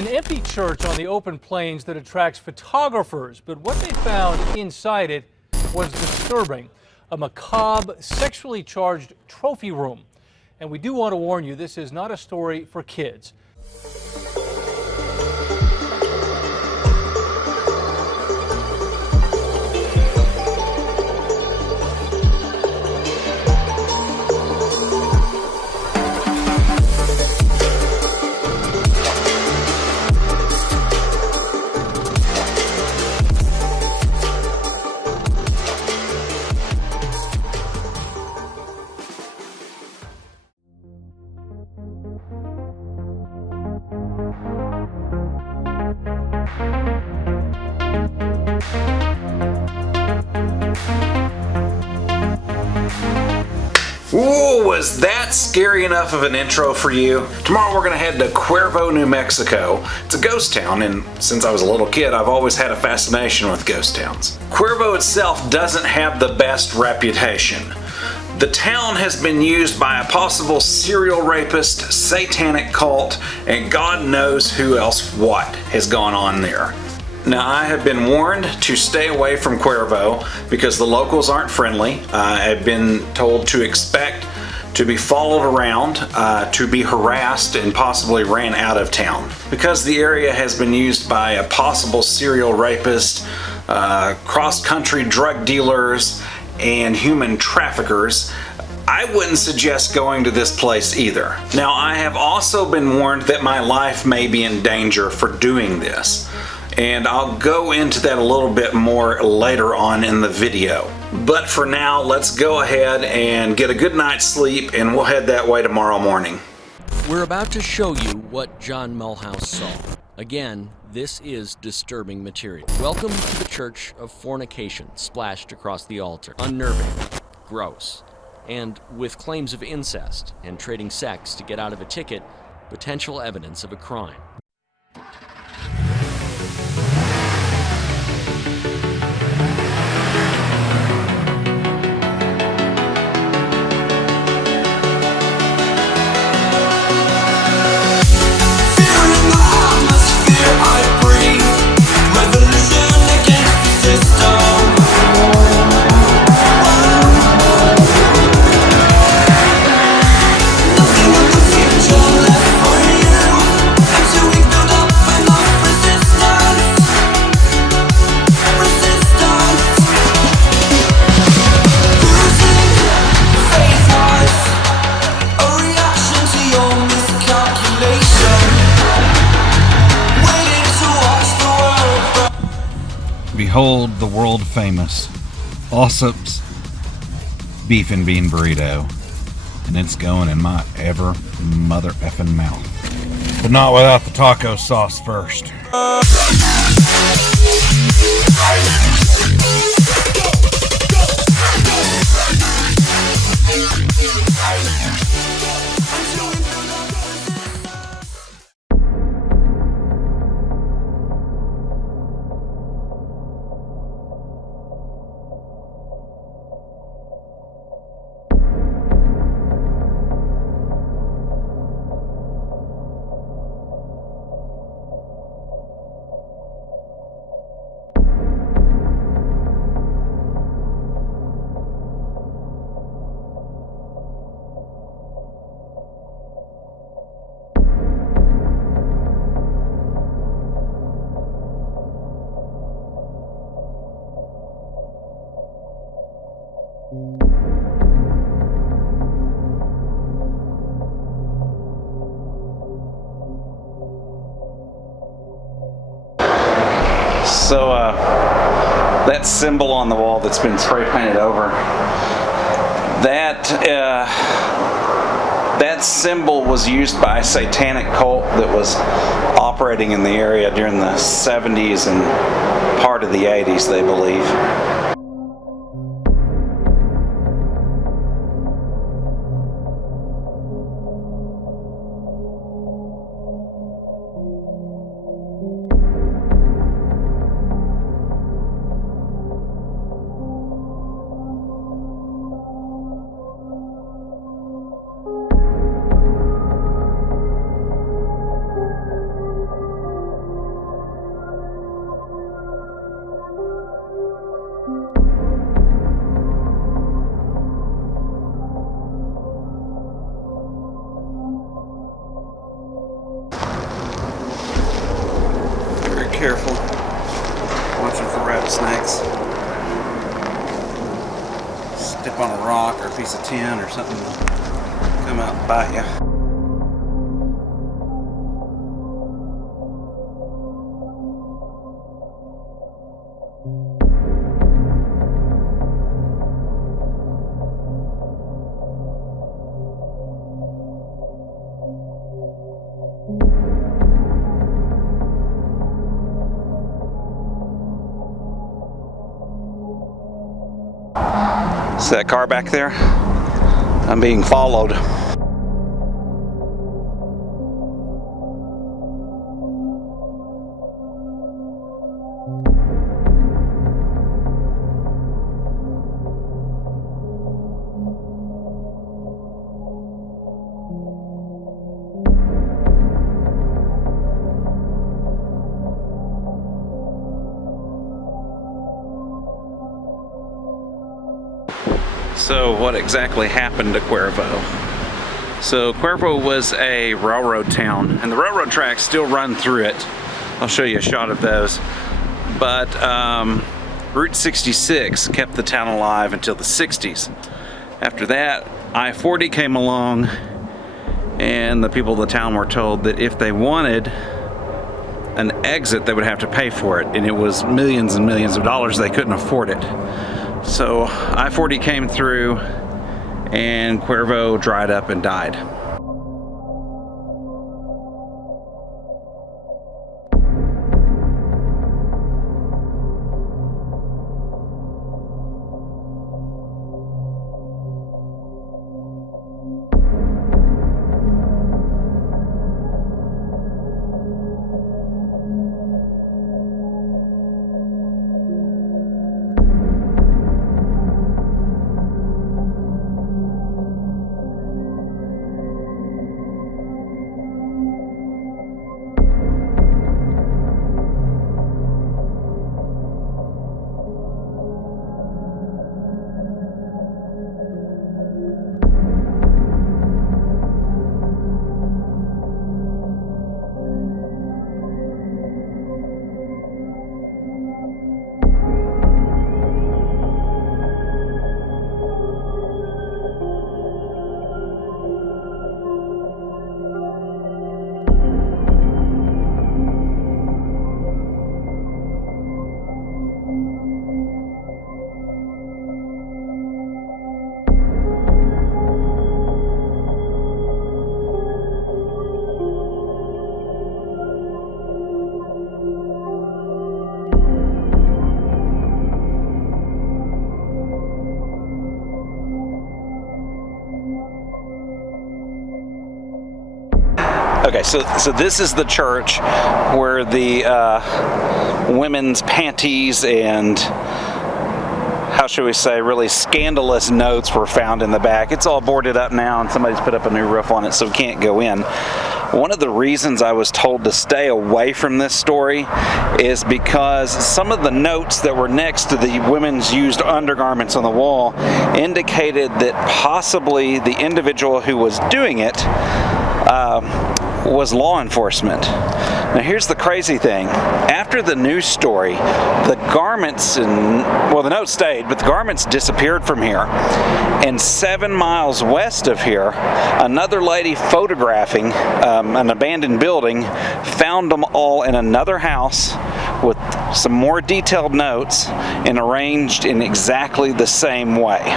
an empty church on the open plains that attracts photographers, but what they found inside it was disturbing. A macabre, sexually charged trophy room. And we do want to warn you, this is not a story for kids. Ooh, was that scary enough of an intro for you? Tomorrow we're going to head to Cuervo, New Mexico. It's a ghost town, and since I was a little kid, I've always had a fascination with ghost towns. Cuervo itself doesn't have the best reputation. The town has been used by a possible serial rapist, satanic cult, and God knows who else what has gone on there. Now, I have been warned to stay away from Cuervo because the locals aren't friendly. I've been told to expect to be followed around, to be harassed, and possibly ran out of town. Because the area has been used by a possible serial rapist, cross-country drug dealers, and human traffickers, I wouldn't suggest going to this place either. Now, I have also been warned that my life may be in danger for doing this. And I'll go into that a little bit more later on in the video. But for now, let's go ahead and get a good night's sleep, and we'll head that way tomorrow morning. We're about to show you what John Mulhouse saw. Again, this is disturbing material. Welcome to the Church of Fornication splashed across the altar. Unnerving, gross, and with claims of incest and trading sex to get out of a ticket, potential evidence of a crime. Behold the world famous Allsup's beef and bean burrito, and it's going in my ever mother effing mouth, but not without the taco sauce first. So that symbol on the wall that's been spray painted over, that symbol was used by a satanic cult that was operating in the area during the 70s and part of the 80s, they believe. on a rock or a piece of tin or something will come out and bite you. See that car back there? I'm being followed. So what exactly happened to Cuervo? So Cuervo was a railroad town, and the railroad tracks still run through it. I'll show you a shot of those. But Route 66 kept the town alive until the 60s. After that, I-40 came along, and the people of the town were told that if they wanted an exit, they would have to pay for it, and it was millions and millions of dollars. They couldn't afford it. So I-40 came through and Cuervo dried up and died. Okay, so this is the church where the women's panties and, how should we say, really scandalous notes were found in the back. It's all boarded up now and somebody's put up a new roof on it, so we can't go in. One of the reasons I was told to stay away from this story is because some of the notes that were next to the women's used undergarments on the wall indicated that possibly the individual who was doing it was law enforcement. Now here's the crazy thing. After the news story, the garments the note stayed, but the garments disappeared from here. And 7 miles west of here, another lady photographing an abandoned building found them all in another house with some more detailed notes and arranged in exactly the same way.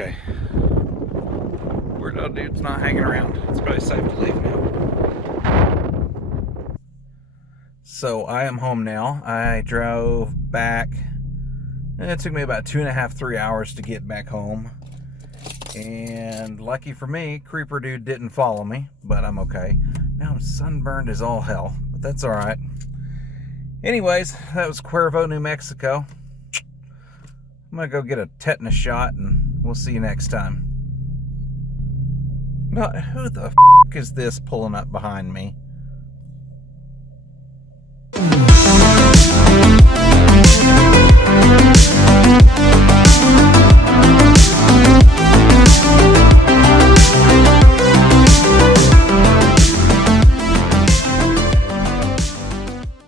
Okay. Weirdo dude's not hanging around. It's probably safe to leave now. So I am home now. I drove back. It took me about 2.5, 3 hours to get back home. And lucky for me, creeper dude didn't follow me, but I'm okay. Now I'm sunburned as all hell, but that's all right. Anyways, that was Cuervo, New Mexico. I'm gonna go get a tetanus shot, and we'll see you next time. Now, who the f*** is this pulling up behind me?